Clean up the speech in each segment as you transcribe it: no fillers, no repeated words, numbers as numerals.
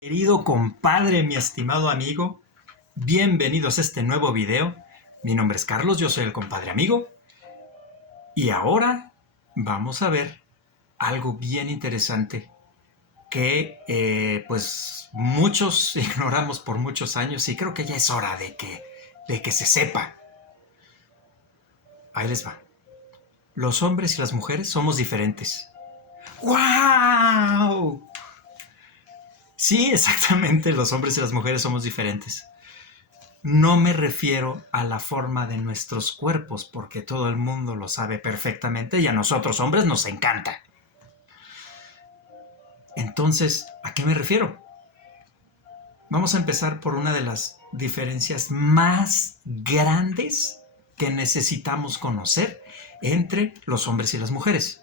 Querido compadre, mi estimado amigo, bienvenidos a este nuevo video. Mi nombre es Carlos, yo soy el compadre amigo. Y ahora vamos a ver algo bien interesante que pues muchos ignoramos por muchos años y creo que ya es hora de que se sepa. Ahí les va. Los hombres y las mujeres somos diferentes. ¡Wow! Sí, exactamente, los hombres y las mujeres somos diferentes. No me refiero a la forma de nuestros cuerpos, porque todo el mundo lo sabe perfectamente y a nosotros hombres nos encanta. Entonces, ¿a qué me refiero? Vamos a empezar por una de las diferencias más grandes que necesitamos conocer entre los hombres y las mujeres.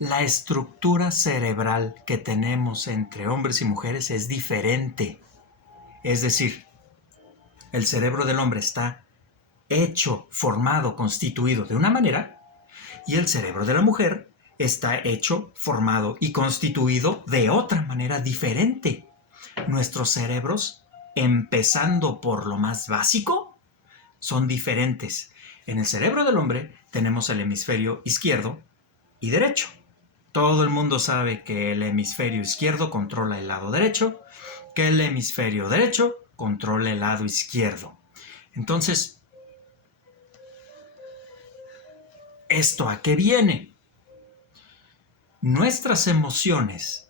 La estructura cerebral que tenemos entre hombres y mujeres es diferente. Es decir, el cerebro del hombre está hecho, formado, constituido de una manera, y el cerebro de la mujer está hecho, formado y constituido de otra manera diferente. Nuestros cerebros, empezando por lo más básico, son diferentes. En el cerebro del hombre tenemos el hemisferio izquierdo y derecho. Todo el mundo sabe que el hemisferio izquierdo controla el lado derecho, que el hemisferio derecho controla el lado izquierdo. Entonces, ¿esto a qué viene? Nuestras emociones,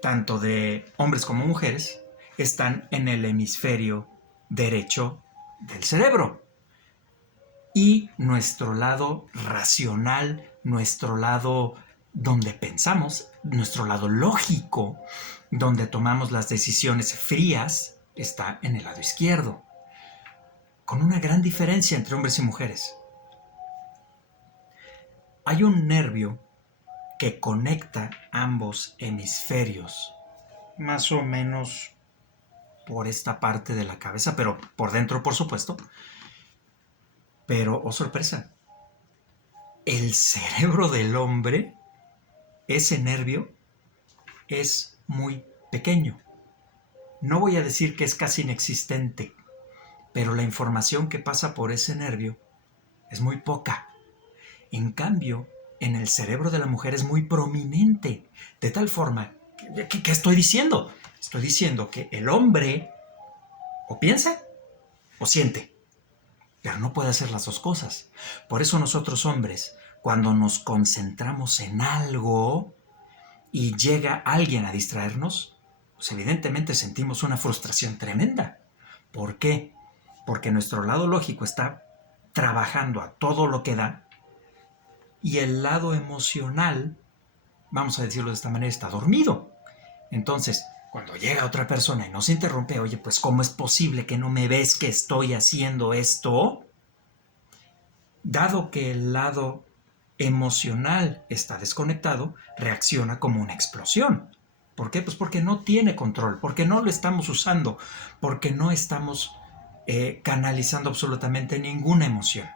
tanto de hombres como mujeres, están en el hemisferio derecho del cerebro. Y nuestro lado racional, nuestro lado donde pensamos, nuestro lado lógico, donde tomamos las decisiones frías, está en el lado izquierdo. Con una gran diferencia entre hombres y mujeres. Hay un nervio que conecta ambos hemisferios, más o menos por esta parte de la cabeza, pero por dentro, por supuesto. Pero, oh sorpresa, el cerebro del hombre, ese nervio, es muy pequeño. No voy a decir que es casi inexistente, pero la información que pasa por ese nervio es muy poca. En cambio, en el cerebro de la mujer es muy prominente, de tal forma ¿qué estoy diciendo? Estoy diciendo que el hombre o piensa o siente, pero no puede hacer las dos cosas. Por eso nosotros hombres, cuando nos concentramos en algo y llega alguien a distraernos, pues evidentemente sentimos una frustración tremenda. ¿Por qué? Porque nuestro lado lógico está trabajando a todo lo que da y el lado emocional, vamos a decirlo de esta manera, está dormido. Entonces, cuando llega otra persona y nos interrumpe, oye, pues ¿cómo es posible que no me ves que estoy haciendo esto? Dado que el lado emocional está desconectado, reacciona como una explosión. ¿Por qué? Pues porque no tiene control, porque no lo estamos usando, porque no estamos canalizando absolutamente ninguna emoción.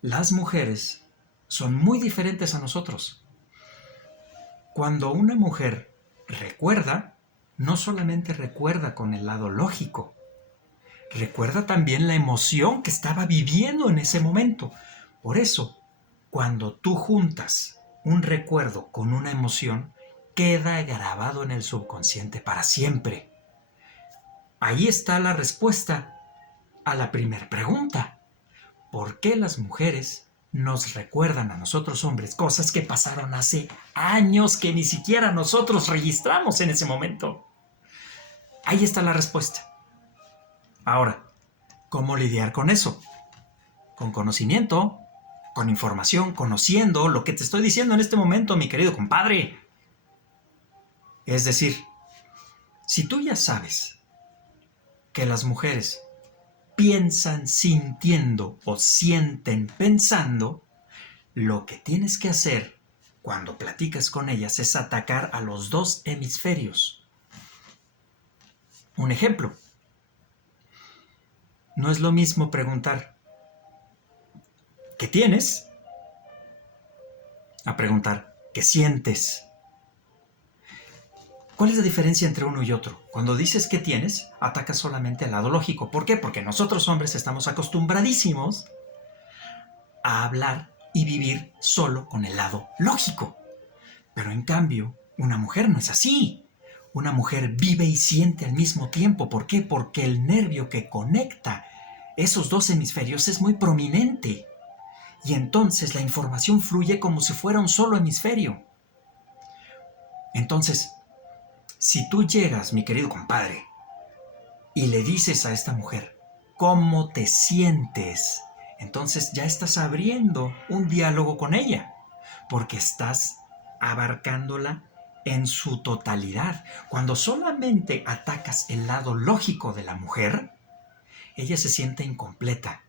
Las mujeres son muy diferentes a nosotros. Cuando una mujer recuerda, no solamente recuerda con el lado lógico, recuerda también la emoción que estaba viviendo en ese momento. Por eso, cuando tú juntas un recuerdo con una emoción, queda grabado en el subconsciente para siempre. Ahí está la respuesta a la primera pregunta. ¿Por qué las mujeres nos recuerdan a nosotros hombres cosas que pasaron hace años que ni siquiera nosotros registramos en ese momento? Ahí está la respuesta. Ahora, ¿cómo lidiar con eso? Con conocimiento, con información, conociendo lo que te estoy diciendo en este momento, mi querido compadre. Es decir, si tú ya sabes que las mujeres piensan sintiendo o sienten pensando, lo que tienes que hacer cuando platicas con ellas es atacar a los dos hemisferios. Un ejemplo. No es lo mismo preguntar ¿qué tienes? A preguntar ¿qué sientes? ¿Cuál es la diferencia entre uno y otro? Cuando dices ¿qué tienes? Atacas solamente al lado lógico. ¿Por qué? Porque nosotros hombres estamos acostumbradísimos a hablar y vivir solo con el lado lógico. Pero en cambio, una mujer no es así. Una mujer vive y siente al mismo tiempo. ¿Por qué? Porque el nervio que conecta esos dos hemisferios es muy prominente. Y entonces la información fluye como si fuera un solo hemisferio. Entonces, si tú llegas, mi querido compadre, y le dices a esta mujer cómo te sientes, entonces ya estás abriendo un diálogo con ella, porque estás abarcándola en su totalidad. Cuando solamente atacas el lado lógico de la mujer, ella se siente incompleta,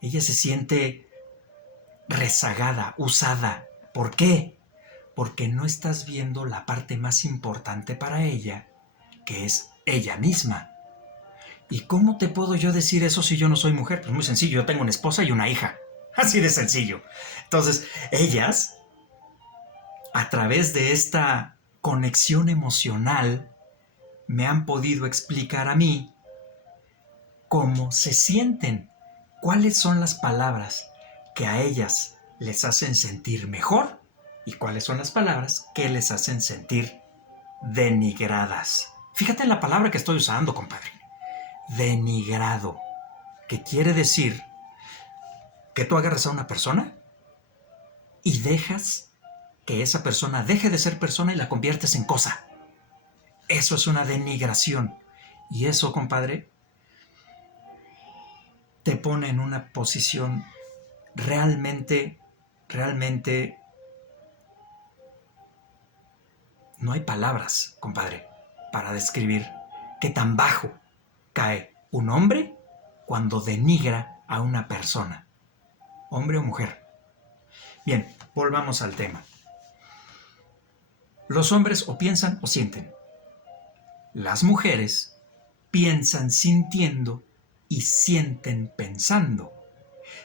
ella se siente rezagada, usada. ¿Por qué? Porque no estás viendo la parte más importante para ella, que es ella misma. ¿Y cómo te puedo yo decir eso si yo no soy mujer? Pues muy sencillo, yo tengo una esposa y una hija. Así de sencillo. Entonces, ellas, a través de esta conexión emocional, me han podido explicar a mí cómo se sienten, cuáles son las palabras que a ellas les hacen sentir mejor y cuáles son las palabras que les hacen sentir denigradas. Fíjate en la palabra que estoy usando, compadre. Denigrado, que quiere decir que tú agarras a una persona y dejas que esa persona deje de ser persona y la conviertes en cosa. Eso es una denigración. Y eso, compadre, te pone en una posición realmente no hay palabras, compadre, para describir qué tan bajo cae un hombre cuando denigra a una persona, hombre o mujer. Bien, volvamos al tema. Los hombres o piensan o sienten. Las mujeres piensan sintiendo y sienten pensando.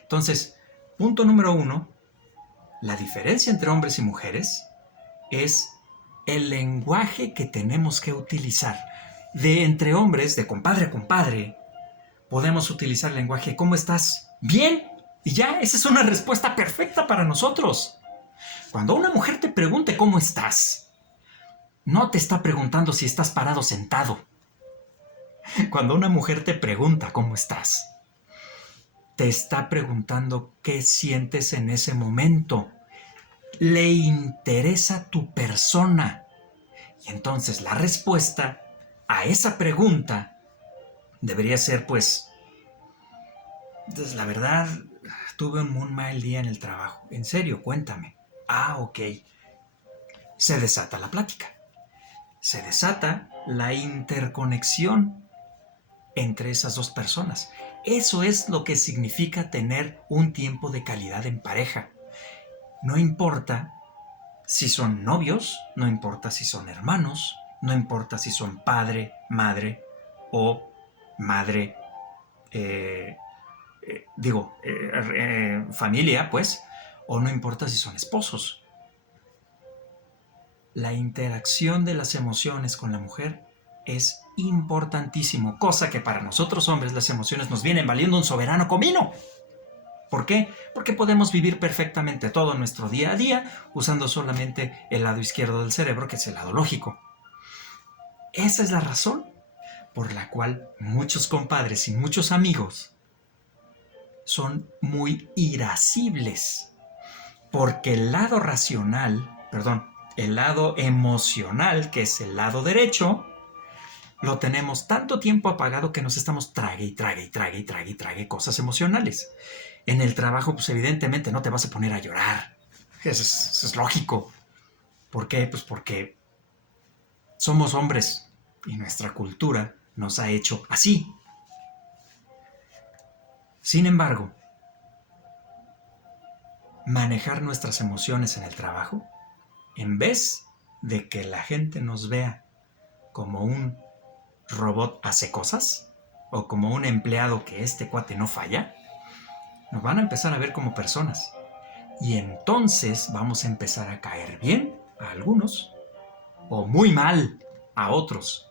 Entonces, punto número 1, la diferencia entre hombres y mujeres es el lenguaje que tenemos que utilizar. De entre hombres, de compadre a compadre, podemos utilizar el lenguaje ¿cómo estás? Bien. Y ya, esa es una respuesta perfecta para nosotros. Cuando una mujer te pregunte ¿cómo estás?, no te está preguntando si estás parado o sentado. Cuando una mujer te pregunta ¿cómo estás?, te está preguntando qué sientes en ese momento. Le interesa tu persona. Y entonces la respuesta a esa pregunta debería ser pues la verdad, tuve un muy mal día en el trabajo. En serio, cuéntame. Ah, ok. Se desata la plática. Se desata la interconexión entre esas dos personas. Eso es lo que significa tener un tiempo de calidad en pareja. No importa si son novios, no importa si son hermanos, no importa si son padre, madre o madre, familia, pues, o no importa si son esposos. La interacción de las emociones con la mujer es importantísimo, cosa que para nosotros hombres las emociones nos vienen valiendo un soberano comino. ¿Por qué? Porque podemos vivir perfectamente todo nuestro día a día usando solamente el lado izquierdo del cerebro, que es el lado lógico. Esa es la razón por la cual muchos compadres y muchos amigos son muy irascibles, porque el lado el lado emocional, que es el lado derecho, lo tenemos tanto tiempo apagado que nos estamos trague cosas emocionales. En el trabajo, pues evidentemente no te vas a poner a llorar. Eso es lógico. ¿Por qué? Pues porque somos hombres y nuestra cultura nos ha hecho así. Sin embargo, manejar nuestras emociones en el trabajo, en vez de que la gente nos vea como un robot hace cosas, o como un empleado que este cuate no falla, nos van a empezar a ver como personas. Y entonces vamos a empezar a caer bien a algunos o muy mal a otros.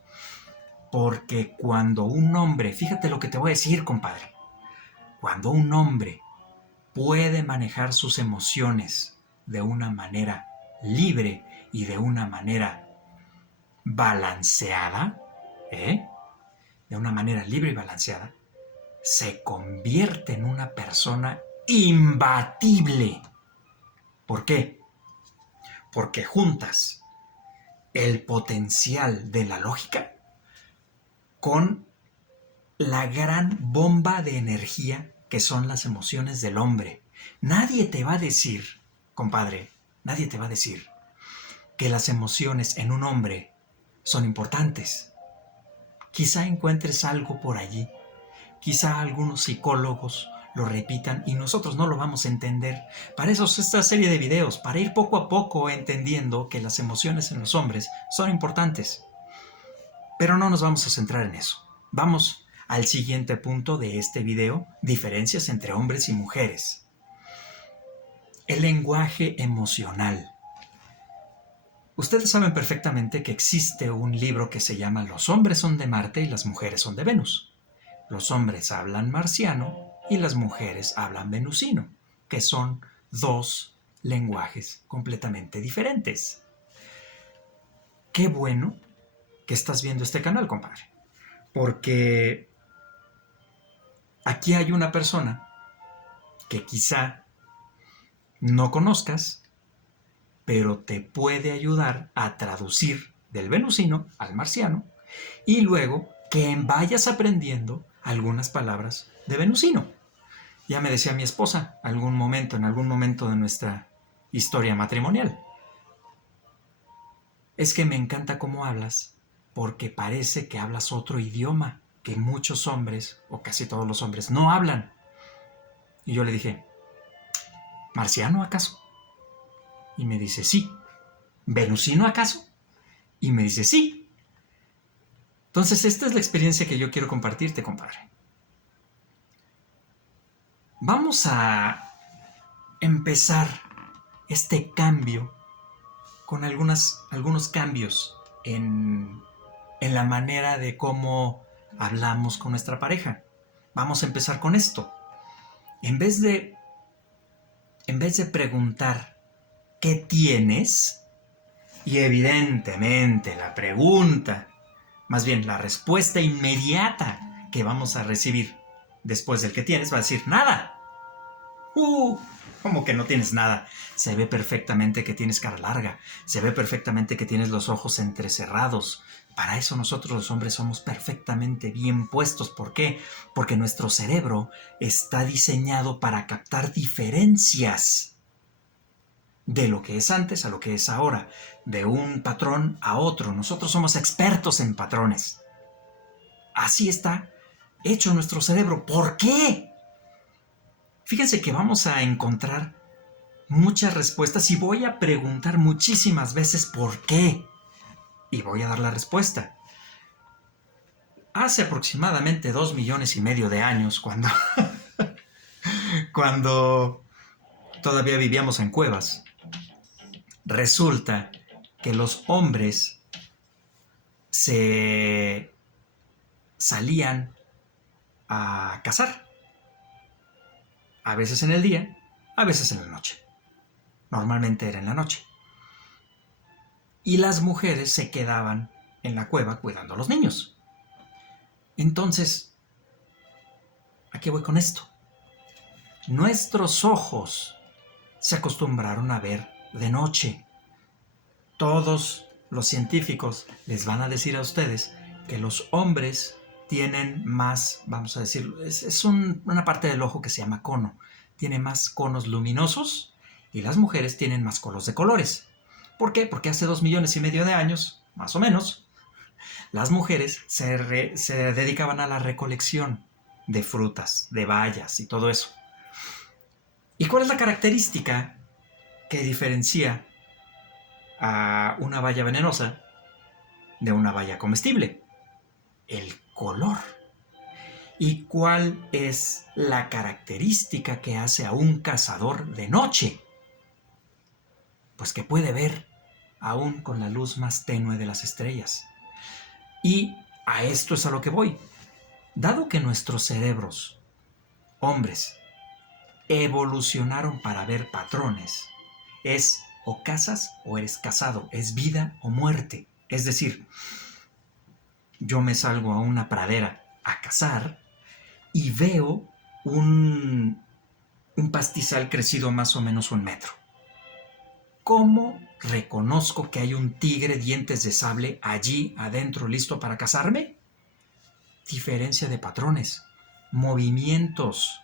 Porque cuando un hombre, fíjate lo que te voy a decir, compadre, cuando un hombre puede manejar sus emociones de una manera libre y de una manera balanceada, de una manera libre y balanceada, se convierte en una persona imbatible. ¿Por qué? Porque juntas el potencial de la lógica con la gran bomba de energía que son las emociones del hombre. Nadie te va a decir, compadre, nadie te va a decir que las emociones en un hombre son importantes. Quizá encuentres algo por allí. Quizá algunos psicólogos lo repitan y nosotros no lo vamos a entender. Para eso es esta serie de videos, para ir poco a poco entendiendo que las emociones en los hombres son importantes. Pero no nos vamos a centrar en eso. Vamos al siguiente punto de este video, diferencias entre hombres y mujeres. El lenguaje emocional. Ustedes saben perfectamente que existe un libro que se llama Los hombres son de Marte y las mujeres son de Venus. Los hombres hablan marciano y las mujeres hablan venusino, que son dos lenguajes completamente diferentes. Qué bueno que estás viendo este canal, compadre, porque aquí hay una persona que quizá no conozcas, pero te puede ayudar a traducir del venusino al marciano y luego que vayas aprendiendo algunas palabras de venusino. Ya me decía mi esposa en algún momento de nuestra historia matrimonial. Es que me encanta cómo hablas porque parece que hablas otro idioma que muchos hombres, o casi todos los hombres, no hablan. Y yo le dije, ¿marciano acaso? Y me dice, sí. ¿Venusino acaso? Y me dice, sí. Entonces esta es la experiencia que yo quiero compartirte, compadre. Vamos a empezar este cambio con algunos cambios en la manera de cómo hablamos con nuestra pareja. Vamos a empezar con esto. En vez de preguntar ¿qué tienes? Y evidentemente la pregunta, más bien la respuesta inmediata que vamos a recibir después del que tienes va a decir nada. ¿Cómo que no tienes nada? Se ve perfectamente que tienes cara larga, se ve perfectamente que tienes los ojos entrecerrados. Para eso nosotros los hombres somos perfectamente bien puestos. ¿Por qué? Porque nuestro cerebro está diseñado para captar diferencias de lo que es antes a lo que es ahora, de un patrón a otro. Nosotros somos expertos en patrones. Así está hecho nuestro cerebro. ¿Por qué? Fíjense que vamos a encontrar muchas respuestas y voy a preguntar muchísimas veces ¿por qué? Y voy a dar la respuesta. Hace aproximadamente 2,5 millones de años, cuando todavía vivíamos en cuevas, resulta que los hombres se salían a cazar. A veces en el día, a veces en la noche. Normalmente era en la noche. Y las mujeres se quedaban en la cueva cuidando a los niños. Entonces, ¿a qué voy con esto? Nuestros ojos se acostumbraron a ver de noche. Todos los científicos les van a decir a ustedes que los hombres tienen más, vamos a decir, es una parte del ojo que se llama cono. Tiene más conos luminosos y las mujeres tienen más conos de colores. ¿Por qué? Porque hace 2,5 millones de años, más o menos, las mujeres se dedicaban a la recolección de frutas, de bayas y todo eso. ¿Y cuál es la característica que diferencia a una baya venenosa de una baya comestible? El color. ¿Y cuál es la característica que hace a un cazador de noche? Pues que puede ver aún con la luz más tenue de las estrellas. Y a esto es a lo que voy. Dado que nuestros cerebros, hombres, evolucionaron para ver patrones, es o cazas o eres cazado, es vida o muerte. Es decir, yo me salgo a una pradera a cazar y veo un pastizal crecido más o menos 1 metro. ¿Cómo reconozco que hay un tigre dientes de sable allí adentro listo para cazarme? Diferencia de patrones, movimientos,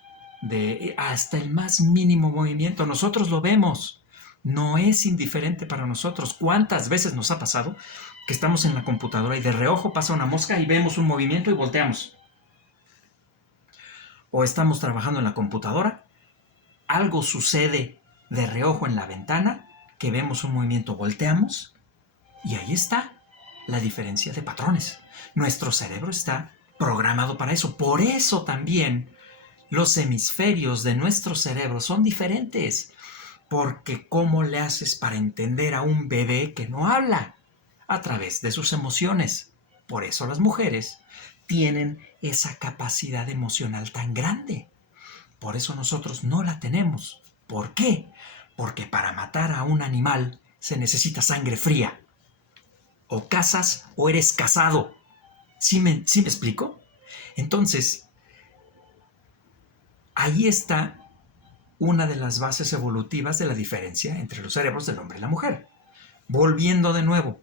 hasta el más mínimo movimiento. Nosotros lo vemos. No es indiferente para nosotros. ¿Cuántas veces nos ha pasado que estamos en la computadora y de reojo pasa una mosca y vemos un movimiento y volteamos? O estamos trabajando en la computadora, algo sucede de reojo en la ventana, que vemos un movimiento, volteamos y ahí está la diferencia de patrones. Nuestro cerebro está programado para eso. Por eso también los hemisferios de nuestro cerebro son diferentes. Porque ¿cómo le haces para entender a un bebé que no habla? A través de sus emociones. Por eso las mujeres tienen esa capacidad emocional tan grande. Por eso nosotros no la tenemos. ¿Por qué? Porque para matar a un animal se necesita sangre fría. O cazas o eres cazado. ¿Sí me explico? Entonces, ahí está una de las bases evolutivas de la diferencia entre los cerebros del hombre y la mujer. Volviendo de nuevo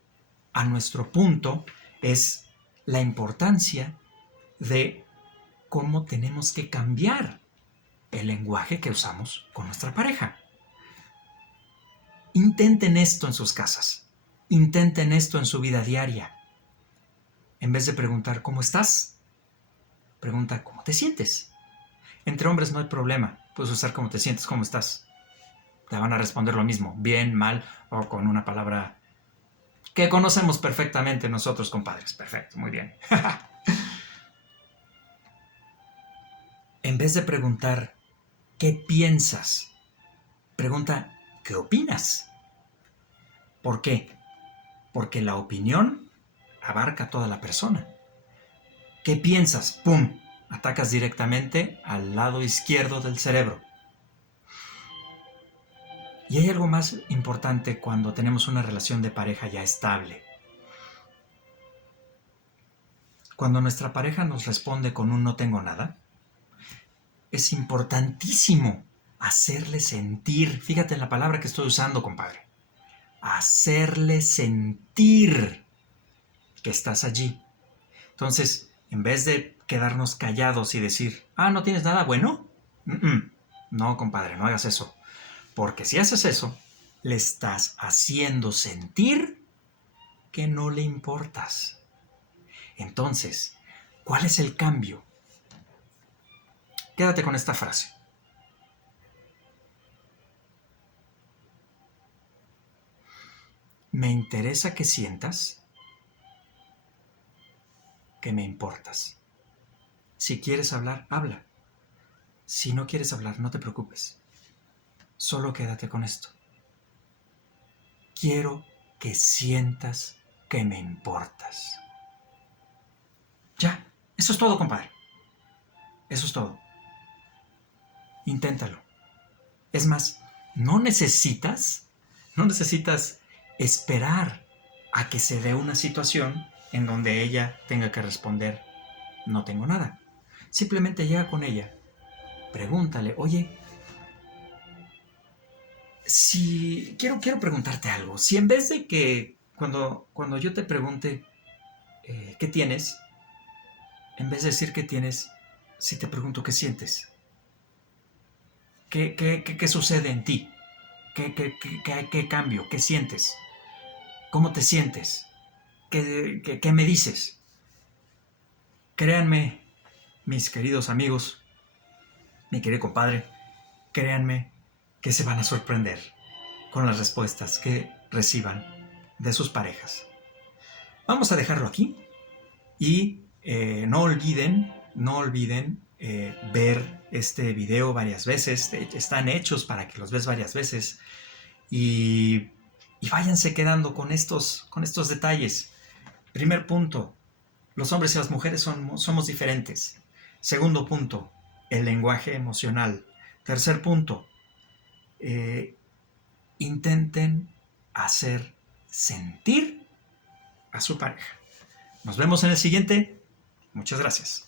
a nuestro punto, es la importancia de cómo tenemos que cambiar el lenguaje que usamos con nuestra pareja. Intenten esto en sus casas. Intenten esto en su vida diaria. En vez de preguntar ¿cómo estás?, pregunta ¿cómo te sientes? Entre hombres no hay problema. Puedes usar ¿cómo te sientes?, ¿cómo estás? Te van a responder lo mismo, bien, mal o con una palabra que conocemos perfectamente nosotros, compadres. Perfecto, muy bien. En vez de preguntar ¿qué piensas?, pregunta ¿qué opinas? ¿Por qué? Porque la opinión abarca a toda la persona. ¿Qué piensas? ¡Pum! Atacas directamente al lado izquierdo del cerebro. Y hay algo más importante cuando tenemos una relación de pareja ya estable. Cuando nuestra pareja nos responde con un no tengo nada, es importantísimo hacerle sentir, fíjate en la palabra que estoy usando, compadre, hacerle sentir que estás allí. Entonces, en vez de quedarnos callados y decir, no tienes nada bueno, no, compadre, no hagas eso. Porque si haces eso, le estás haciendo sentir que no le importas. Entonces, ¿cuál es el cambio? Quédate con esta frase. Me interesa que sientas que me importas. Si quieres hablar, habla. Si no quieres hablar, no te preocupes. Solo quédate con esto. Quiero que sientas que me importas. Ya, eso es todo, compadre. Eso es todo. Inténtalo. Es más, no necesitas esperar a que se dé una situación en donde ella tenga que responder no tengo nada. Simplemente llega con ella, pregúntale, oye, si quiero preguntarte algo, si en vez de que cuando yo te pregunte ¿qué tienes?, en vez de decir ¿qué tienes?, si te pregunto ¿qué sientes? ¿Qué sucede en ti? ¿Qué cambio? ¿Qué sientes? ¿Cómo te sientes? ¿Qué me dices? Créanme, mis queridos amigos, mi querido compadre, créanme que se van a sorprender con las respuestas que reciban de sus parejas. Vamos a dejarlo aquí y no olviden No olviden ver este video varias veces. Están hechos para que los ves varias veces. Y, y váyanse quedando con estos detalles. Primer punto, los hombres y las mujeres somos diferentes. Segundo punto, el lenguaje emocional. Tercer punto, eh, intenten hacer sentir a su pareja. Nos vemos en el siguiente. Muchas gracias.